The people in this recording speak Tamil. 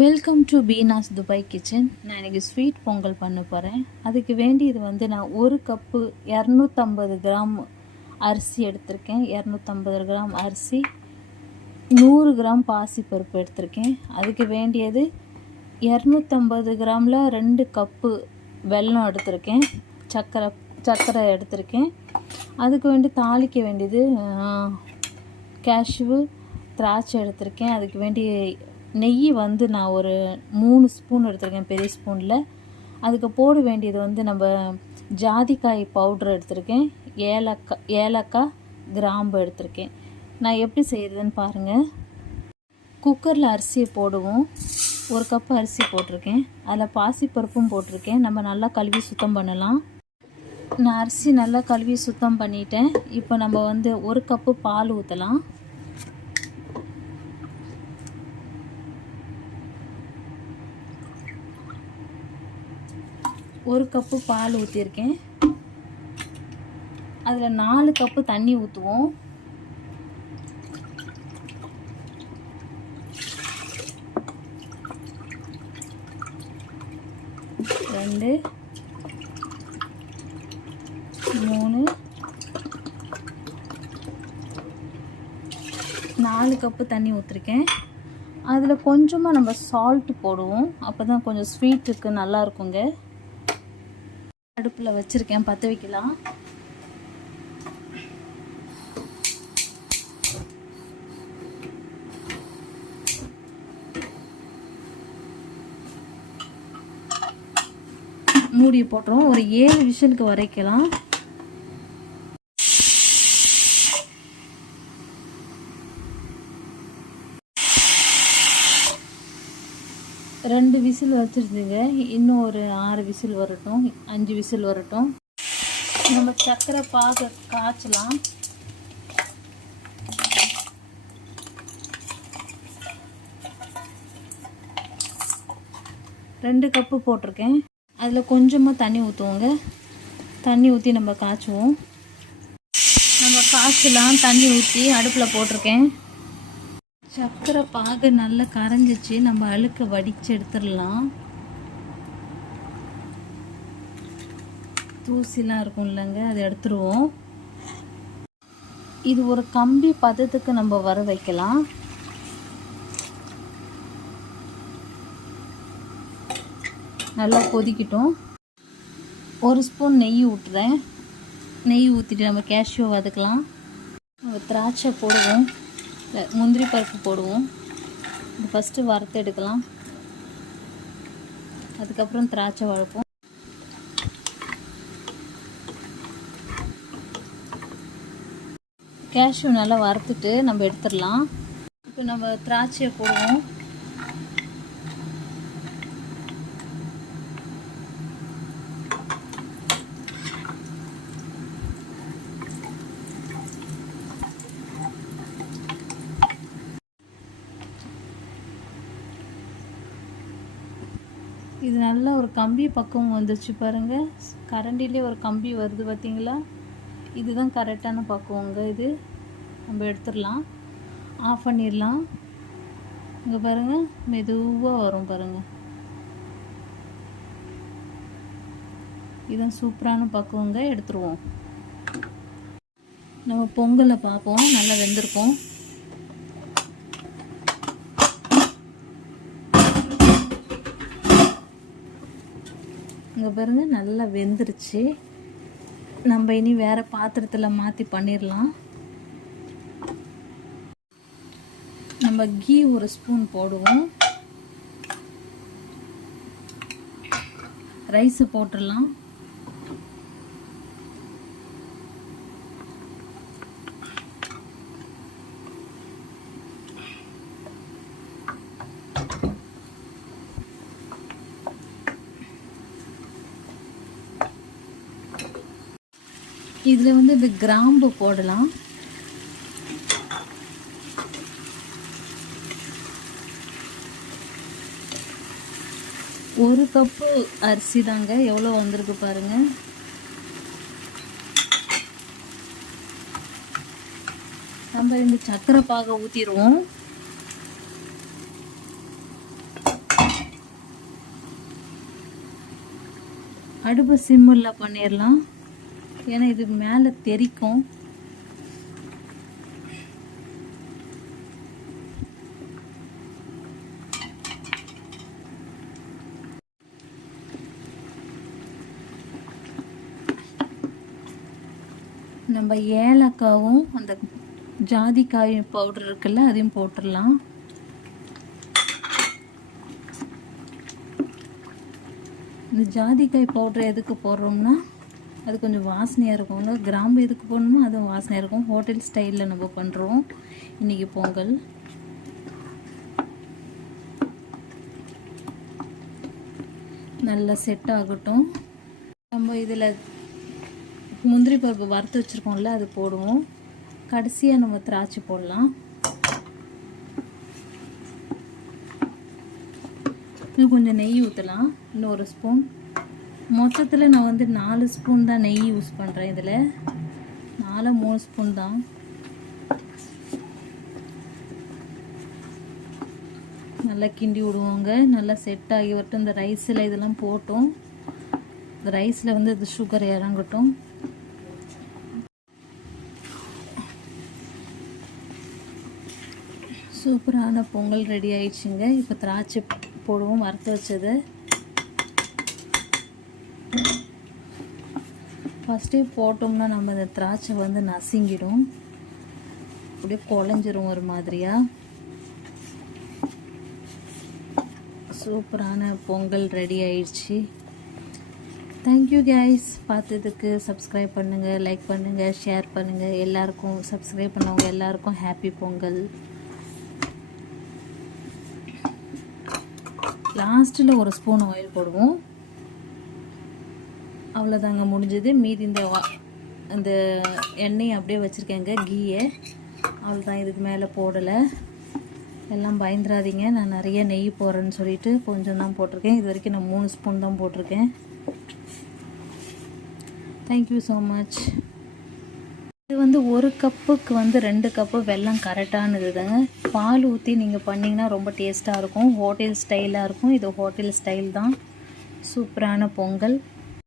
Welcome to Beena's Dubai kitchen. நான் இன்றைக்கி ஸ்வீட் பொங்கல் பண்ண போகிறேன். அதுக்கு வேண்டியது நான் 1 கப்பு 250 கிராம் அரிசி எடுத்திருக்கேன். 250 கிராம் அரிசி, 100 கிராம் பாசிப்பருப்பு எடுத்திருக்கேன். அதுக்கு வேண்டியது 250 கிராமில் 2 கப்பு வெல்லம் எடுத்திருக்கேன். சர்க்கரை எடுத்திருக்கேன். அதுக்கு வேண்டி தாளிக்க வேண்டியது கேஷ்யூ, திராட்சை எடுத்திருக்கேன். அதுக்கு வேண்டிய நெய் நான் ஒரு 3 ஸ்பூன் எடுத்திருக்கேன், பெரிய ஸ்பூனில். அதுக்கு போட வேண்டியது நம்ம ஜாதிக்காய் பவுட்ரு எடுத்திருக்கேன். ஏலக்காய், கிராம்பு எடுத்திருக்கேன். நான் எப்படி செய்கிறதுன்னு பாருங்கள். குக்கரில் அரிசியை போடுவோம். 1 கப்பு அரிசி போட்டிருக்கேன். அதில் பாசிப்பருப்பும் போட்டிருக்கேன். நம்ம நல்லா கழுவி சுத்தம் பண்ணலாம். நான் அரிசி நல்லா கழுவி சுத்தம் பண்ணிட்டேன். இப்போ நம்ம 1 கப்பு பால் ஊற்றலாம். 1 கப்பு பால் ஊற்றிருக்கேன். அதில் 4 கப்பு தண்ணி ஊற்றுவோம். ரெண்டு, 3, 4 கப்பு தண்ணி ஊற்றிருக்கேன். அதில் கொஞ்சமாக நம்ம சால்ட்டு போடுவோம். அப்போ தான் கொஞ்சம் ஸ்வீட்டுக்கு நல்லா இருக்குங்க. அடுப்பில் வச்சுருக்கேன், பற்ற வைக்கலாம். மூடி போட்டுருவோம். ஒரு 7 விசிலுக்கு வரைக்கலாம். ரெண்டு விசில் வச்சுருந்துங்க. இன்னும் ஒரு 6 விசில் வரட்டும், 5 விசில் வரட்டும். நம்ம சர்க்கரை பாகு காய்ச்சலாம். ரெண்டு கப்பு போட்டிருக்கேன். அதில் கொஞ்சமாக தண்ணி ஊற்றுவோங்க. தண்ணி ஊற்றி நம்ம காய்ச்சுவோம். நம்ம காய்ச்சலாம். தண்ணி ஊற்றி அடுப்பில் போட்டிருக்கேன். சர்க்கரை பாகு நல்லா கரைஞ்சிச்சு. நம்ம அழுக்க வடித்து எடுத்துடலாம். தூசிலாம் இருக்கும் இல்லைங்க, அதை எடுத்துருவோம். இது ஒரு கம்பி பதத்துக்கு நம்ம வர வைக்கலாம். நல்லா கொதிக்கட்டும். 1 ஸ்பூன் நெய் ஊட்டுறேன். நெய் ஊற்றிட்டு நம்ம கேஷ்யூ வதக்கலாம். நம்ம திராட்சை போடுவோம், முந்திரி பருப்பு போடுவோம். ஃபஸ்ட்டு வறுத்து எடுக்கலாம். அதுக்கப்புறம் திராட்சை வளர்ப்போம். கேஷ்யூ நல்லா வறுத்துட்டு நம்ம எடுத்துடலாம். இப்போ நம்ம திராட்சையை போடுவோம். இது நல்லா ஒரு கம்பி பக்கம் வந்துச்சு பாருங்கள். கரண்டிலே ஒரு கம்பி வருது பார்த்தீங்களா? இதுதான் கரெக்டான பக்குவங்க. இது நம்ம எடுத்துடலாம். ஆஃப் பண்ணிடலாம். இங்கே பாருங்கள், மெதுவாக வரும் பாருங்கள். இதுதான் சூப்பரான பக்குவங்க. எடுத்துருவோம். நம்ம பொங்கலை பார்ப்போம். நல்லா வெந்திருக்கும். இங்கே பாருங்க, நல்லா வெந்துருச்சு. நம்ம இனி வேறு பாத்திரத்தில் மாற்றி பண்ணிடலாம். நம்ம கீ 1 ஸ்பூன் போடுவோம். ரைஸை போட்டுடலாம். இதில் இந்த கிராம்பு போடலாம். ஒரு கப்பு அரிசி தாங்க, எவ்வளோ வந்திருக்கு பாருங்கள். நம்ம இந்த சர்க்கரை பாகை ஊற்றிடுவோம். அடுப்பு சிம்மில் பண்ணிடலாம், ஏன்னா இது மேலே தெறிக்கும். நம்ம ஏலக்காவும் அந்த ஜாதிக்காய் பவுடர் இருக்குல்ல அதையும் போட்டுடலாம். இந்த ஜாதிக்காய் பவுடர் எதுக்கு போடுறோம்னா அது கொஞ்சம் வாசனையாக இருக்கும். கிராம்பு எதுக்கு போடணுமோ அதுவும் வாசனையாக இருக்கும். ஹோட்டல் ஸ்டைலில் நம்ம பண்ணுறோம் இன்றைக்கி பொங்கல். நல்லா செட் ஆகட்டும். நம்ம இதில் முந்திரி பருப்பு வறுத்து வச்சுருக்கோம்ல அது போடுவோம். கடைசியாக நம்ம திராட்சை போடலாம். இன்னும் கொஞ்சம் நெய் ஊற்றலாம், இன்னும் 1 ஸ்பூன். மொத்தத்தில் நான் வந்து 4 ஸ்பூன் தான் நெய் யூஸ் பண்ணுறேன். இதில் 3 ஸ்பூன் தான். நல்லா கிண்டி விடுவோங்க. நல்லா செட் ஆகி வரட்டும். இந்த ரைஸில் இதெல்லாம் போட்டோம். இந்த ரைஸில் வந்து இது சுகர் இறங்கட்டும். சூப்பரான பொங்கல் ரெடி ஆயிடுச்சுங்க. இப்போ திராட்சை போடுவோம், வறுத்து வச்சது. ஃபஸ்ட்டே போட்டோம்னா நம்ம இந்த திராட்சை வந்து நசுங்கிடும், அப்படியே குழஞ்சிரும் ஒரு மாதிரியாக. சூப்பரான பொங்கல் ரெடி ஆயிடுச்சு. Thank you guys. பார்த்ததுக்கு சப்ஸ்கிரைப் பண்ணுங்கள், லைக் பண்ணுங்கள், ஷேர் பண்ணுங்கள். எல்லாருக்கும் சப்ஸ்கிரைப் பண்ணவங்க எல்லாருக்கும் ஹாப்பி பொங்கல். லாஸ்ட்டில் 1 ஸ்பூன் ஆயில் போடுவோம். அவ்வளோதாங்க, முடிஞ்சது. மீதி இந்த எண்ணெயை அப்படியே வச்சுருக்கேங்க, கீயை. அவ்வளோதான், இதுக்கு மேலே போடலை. எல்லாம் பயந்துடாதீங்க, நான் நிறைய நெய் போடுறேன்னு சொல்லிட்டு கொஞ்சம் தான் போட்டிருக்கேன். இது வரைக்கும் நான் 3 ஸ்பூன் தான் போட்டிருக்கேன். Thank you so much. இது வந்து 1 கப்புக்கு வந்து 2 கப்பு வெல்லம் கரெக்டானது தாங்க. பால் ஊற்றி நீங்கள் பண்ணிங்கன்னா ரொம்ப டேஸ்ட்டாக இருக்கும். ஹோட்டல் ஸ்டைலாக இருக்கும். இது ஹோட்டல் ஸ்டைல் தான். சூப்பரான பொங்கல்.